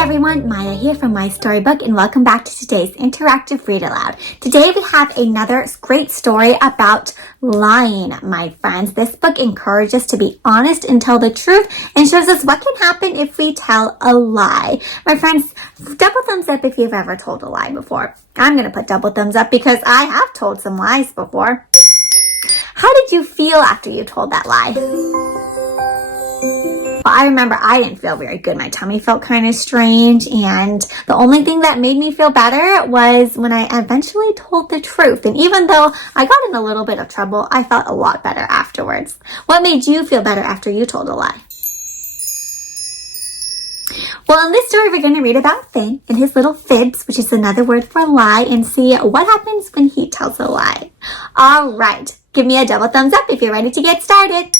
everyone, Maya here from My Storybook, and welcome back to today's interactive read aloud. Today we have another great story about lying, my friends. This book encourages us to be honest and tell the truth and shows us what can happen if we tell a lie. My friends, double thumbs up if you've ever told a lie before. I'm going to put double thumbs up because I have told some lies before. How did you feel after you told that lie? Well, I remember I didn't feel very good. My tummy felt kind of strange, and the only thing that made me feel better was when I eventually told the truth. And even though I got in a little bit of trouble, I felt a lot better afterwards. What made you feel better after you told a lie? Well, in this story, we're going to read about Finn and his little fibs, which is another word for lie, and see what happens when he tells a lie. All right, give me a double thumbs up if you're ready to get started.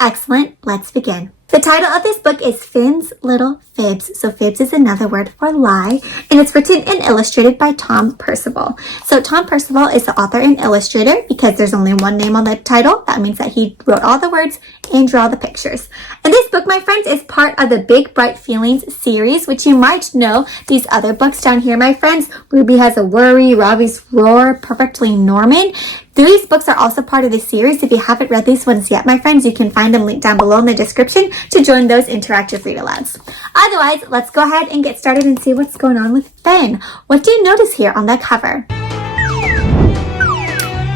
Excellent, let's begin. The title of this book is Finn's Little Fibs. So fibs is another word for lie, and it's written and illustrated by Tom Percival. So Tom Percival is the author and illustrator because there's only one name on the title. That means that he wrote all the words and drew all the pictures. And this book, my friends, is part of the Big Bright Feelings series, which you might know these other books down here, my friends. Ruby Has a Worry, Robbie's Roar, Perfectly Norman. These books are also part of the series. If you haven't read these ones yet, my friends, you can find them linked down below in the description to join those interactive read-alouds. Otherwise, let's go ahead and get started and see what's going on with Finn. What do you notice here on the cover?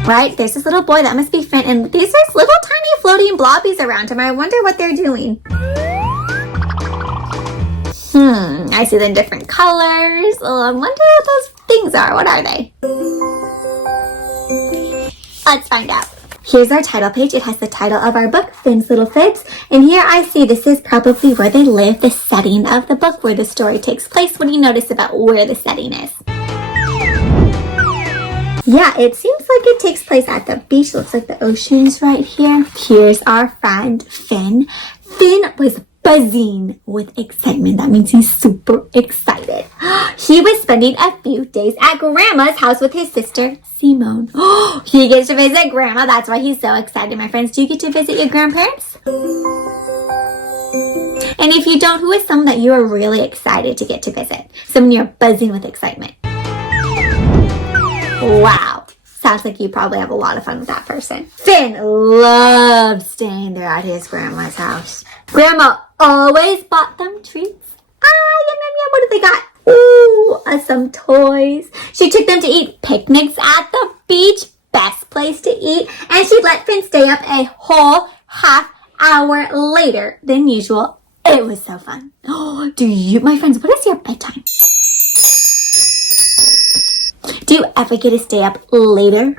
Right, there's this little boy, that must be Finn, and these are little tiny floating blobbies around him. I wonder what they're doing. I see them in different colors. Oh, I wonder what those things are. What are they? Let's find out. Here's our title page. It has the title of our book, Finn's Little Fibs. And here I see this is probably where they live, the setting of the book, where the story takes place. What do you notice about where the setting is? Yeah, it seems like it takes place at the beach. Looks like the ocean's right here. Here's our friend, Finn. Finn was buzzing with excitement. That means he's super excited. He was spending a few days at Grandma's house with his sister, Simone. He gets to visit Grandma. That's why he's so excited, my friends. Do you get to visit your grandparents? And if you don't, who is someone that you are really excited to get to visit? Someone you're buzzing with excitement. Wow. Sounds like you probably have a lot of fun with that person. Finn loves staying there at his grandma's house. Grandma always bought them treats. Yum, yum, yum. What do they got? Ooh, some toys. She took them to eat picnics at the beach. Best place to eat. And she let Finn stay up a whole half hour later than usual. It was so fun. Do you, my friends, what is your bedtime? Do you ever get to stay up later?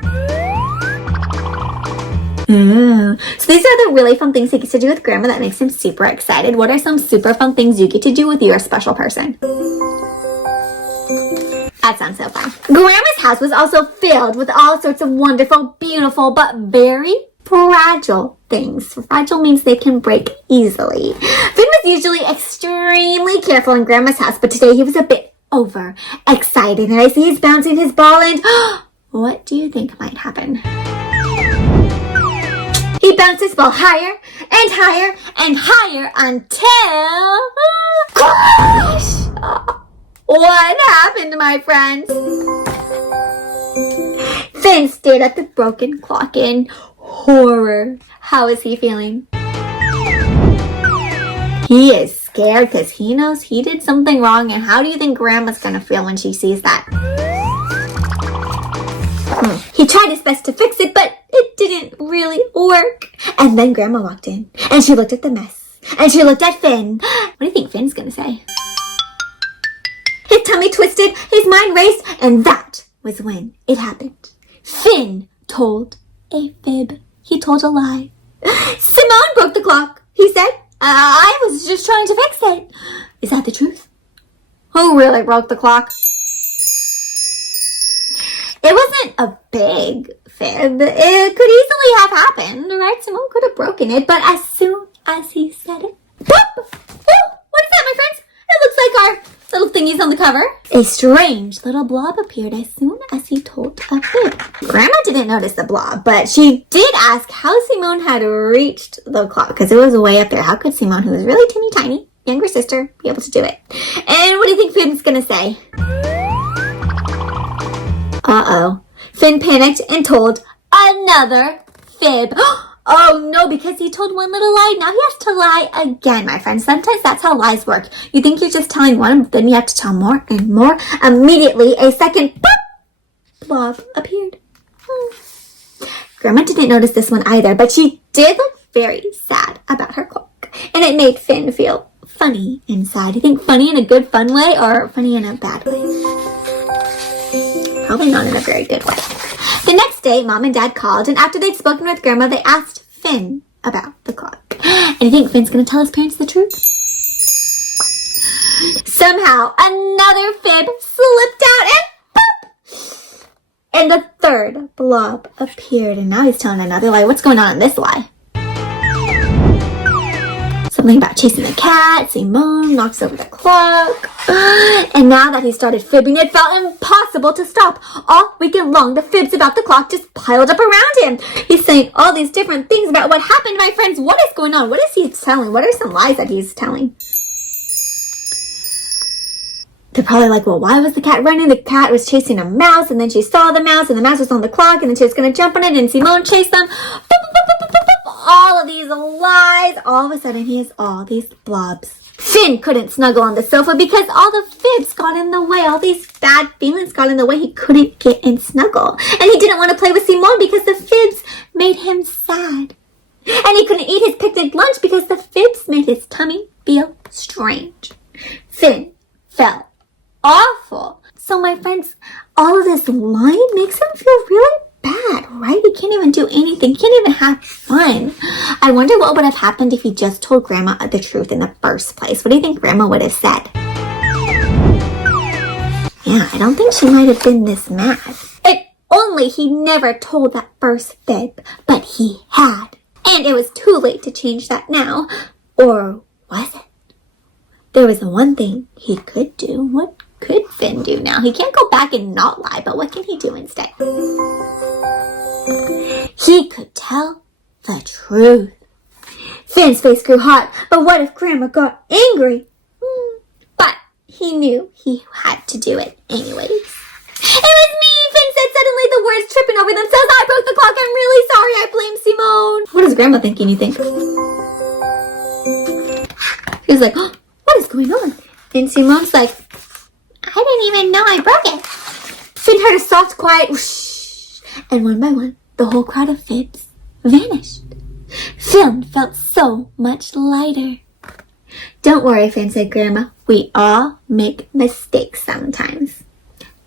So these are the really fun things he gets to do with Grandma that makes him super excited. What are some super fun things you get to do with your special person? That sounds so fun. Grandma's house was also filled with all sorts of wonderful, beautiful, but very fragile things. Fragile means they can break easily. Finn was usually extremely careful in Grandma's house, but today he was a bit over excited, and I see he's bouncing his ball, and what do you think might happen? He bounced his ball higher and higher and higher until crash! What happened, my friends? Finn stared at the broken clock in horror. How is he feeling? He is scared because he knows he did something wrong. And how do you think Grandma's going to feel when she sees that? He tried his best to fix it, but it didn't really work. And then Grandma walked in, and she looked at the mess, and she looked at Finn. What do you think Finn's going to say? His tummy twisted, his mind raced, and that was when it happened. Finn told a fib. He told a lie. Simone broke the clock, he said. I was just trying to fix it. Is that the truth? Who really broke the clock? It wasn't a big fib. It could easily have happened, right? Simone could have broken it, but as soon as he said it, pop! Oh, what is that, my friends? It looks like our little thingies on the cover. A strange little blob appeared as soon as he told a fib. Grandma didn't notice the blob, but she did ask how Simone had reached the clock, because it was way up there. How could Simone, who was really teeny tiny, younger sister be able to do it. And what do you think Finn's gonna say? Uh-oh. Finn panicked and told another fib. Oh no, because he told one little lie, now he has to lie again, my friends. Sometimes that's how lies work. You think you're just telling one, but then you have to tell more and more. Immediately, a second blob appeared. Grandma didn't notice this one either, but she did look very sad about her clock. And it made Finn feel funny inside. You think funny in a good fun way or funny in a bad way? Probably not in a very good way. The next day, Mom and Dad called, and after they'd spoken with Grandma, they asked Finn about the clock. And you think Finn's going to tell his parents the truth? Somehow, another fib slipped out and pop! And a third blob appeared, and now he's telling another lie. What's going on in this lie? Something about chasing the cat, Simone knocks over the clock. And now that he started fibbing, it felt impossible to stop. All weekend long, the fibs about the clock just piled up around him. He's saying all these different things about what happened, my friends. What is going on? What is he telling? What are some lies that he's telling? They're probably like, well, why was the cat running? The cat was chasing a mouse, and then she saw the mouse, and the mouse was on the clock, and then she was going to jump on it, and Simone chased them. All of these lies. All of a sudden, he has all these blobs. Finn couldn't snuggle on the sofa because all the fibs got in the way. All these bad feelings got in the way. He couldn't get and snuggle. And he didn't want to play with Simone because the fibs made him sad. And he couldn't eat his picnic lunch because the fibs made his tummy feel strange. Finn felt awful. So my friends, all of this lying makes him feel really bad, right? He can't even do anything. He can't even have fun. I wonder what would have happened if he just told Grandma the truth in the first place. What do you think Grandma would have said? Yeah, I don't think she might have been this mad. If only he never told that first fib, but he had. And it was too late to change that now. Or was it? There was one thing he could do. What could Finn do now? He can't go back and not lie, but what can he do instead? He could tell the truth. Finn's face grew hot, but what if Grandma got angry? But he knew he had to do it anyways. It was me, Finn said suddenly, the words tripping over themselves. I broke the clock. I'm really sorry. I blame Simone. What is Grandma thinking, you think? He's like, oh, what is going on? And Simone's like, I didn't even know I broke it. Finn heard a soft, quiet whoosh, and one by one, the whole crowd of fibs vanished. Finn felt so much lighter. Don't worry, Finn said Grandma. We all make mistakes sometimes.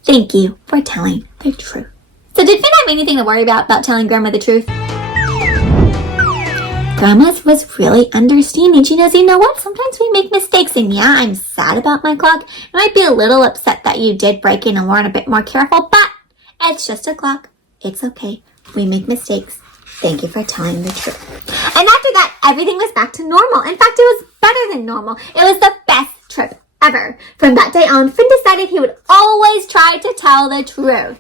Thank you for telling the truth. So did Finn have anything to worry about telling Grandma the truth? Grandma was really understanding. She knows, you know what? Sometimes we make mistakes, and yeah, I'm sad about my clock. I might be a little upset that you did break it and weren't a bit more careful, but it's just a clock. It's okay. We make mistakes. Thank you for telling the truth. And after that, everything was back to normal. In fact, it was better than normal. It was the best trip ever. From that day on, Finn decided he would always try to tell the truth.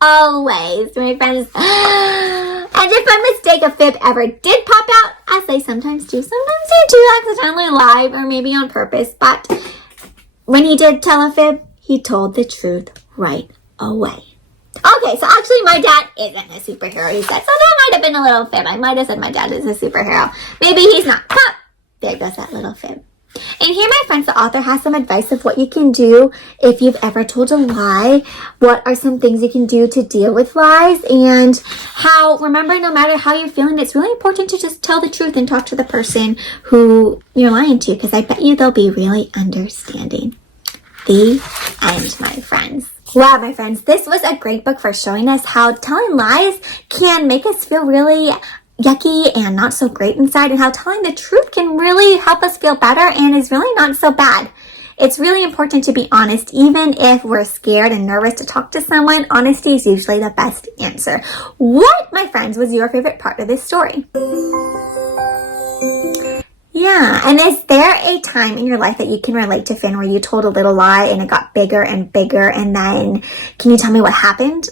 Always, my friends. And if by mistake a fib ever did pop out, as they sometimes do accidentally lie, or maybe on purpose, but when he did tell a fib, he told the truth right away. Okay, so actually my dad isn't a superhero, he said. So that might have been a little fib. I might have said my dad is a superhero. Maybe he's not. But there goes that little fib. And here, my friends, the author has some advice of what you can do if you've ever told a lie. What are some things you can do to deal with lies? And how, remember, no matter how you're feeling, it's really important to just tell the truth and talk to the person who you're lying to, because I bet you they'll be really understanding. The end, my friends. Wow, my friends, this was a great book for showing us how telling lies can make us feel really yucky and not so great inside, and how telling the truth can really help us feel better and is really not so bad. It's really important to be honest, even if we're scared and nervous to talk to someone. Honesty is usually the best answer. What, my friends, was your favorite part of this story? Yeah, and is there a time in your life that you can relate to, Finn, where you told a little lie and it got bigger and bigger, and then can you tell me what happened?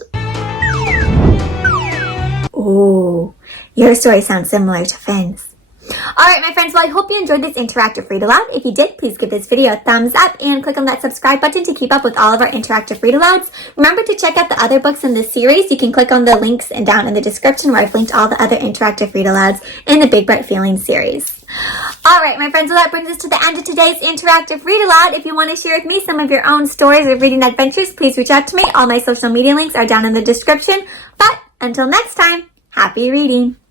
Oh, your story sounds similar to Finn's. Alright, my friends, well, I hope you enjoyed this interactive read aloud. If you did, please give this video a thumbs up and click on that subscribe button to keep up with all of our interactive read alouds. Remember to check out the other books in this series. You can click on the links and down in the description where I've linked all the other interactive read alouds in the Big Bright Feelings series. Alright, my friends, well, that brings us to the end of today's interactive read aloud. If you want to share with me some of your own stories or reading adventures, please reach out to me. All my social media links are down in the description. But until next time, happy reading!